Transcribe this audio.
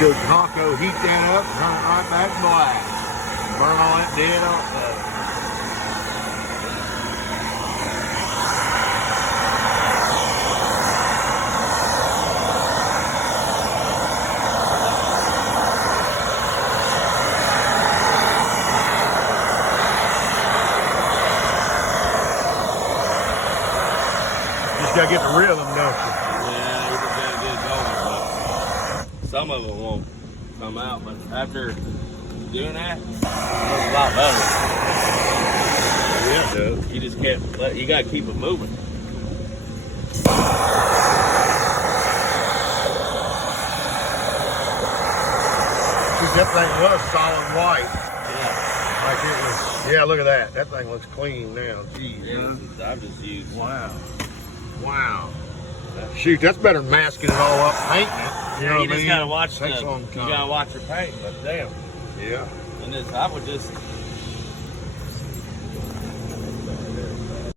Good taco, heat that up, turn it right back black. Burn all that dead off. Just gotta get the rhythm, don't you? Yeah, you just gotta get it going. But some of it won't come out, but after doing that, it's a lot better. Yeah, dude. You just can't you gotta keep it moving. That thing was solid white. Yeah. Like it was. Yeah, look at that. That thing looks clean now. Jeez. Yeah, I've just used. Wow. Wow. Shoot, that's better than masking it all up, painting it. You know what I mean? Just gotta watch Takes the. a long You time. gotta watch your paint, but damn. Yeah. And this, I would just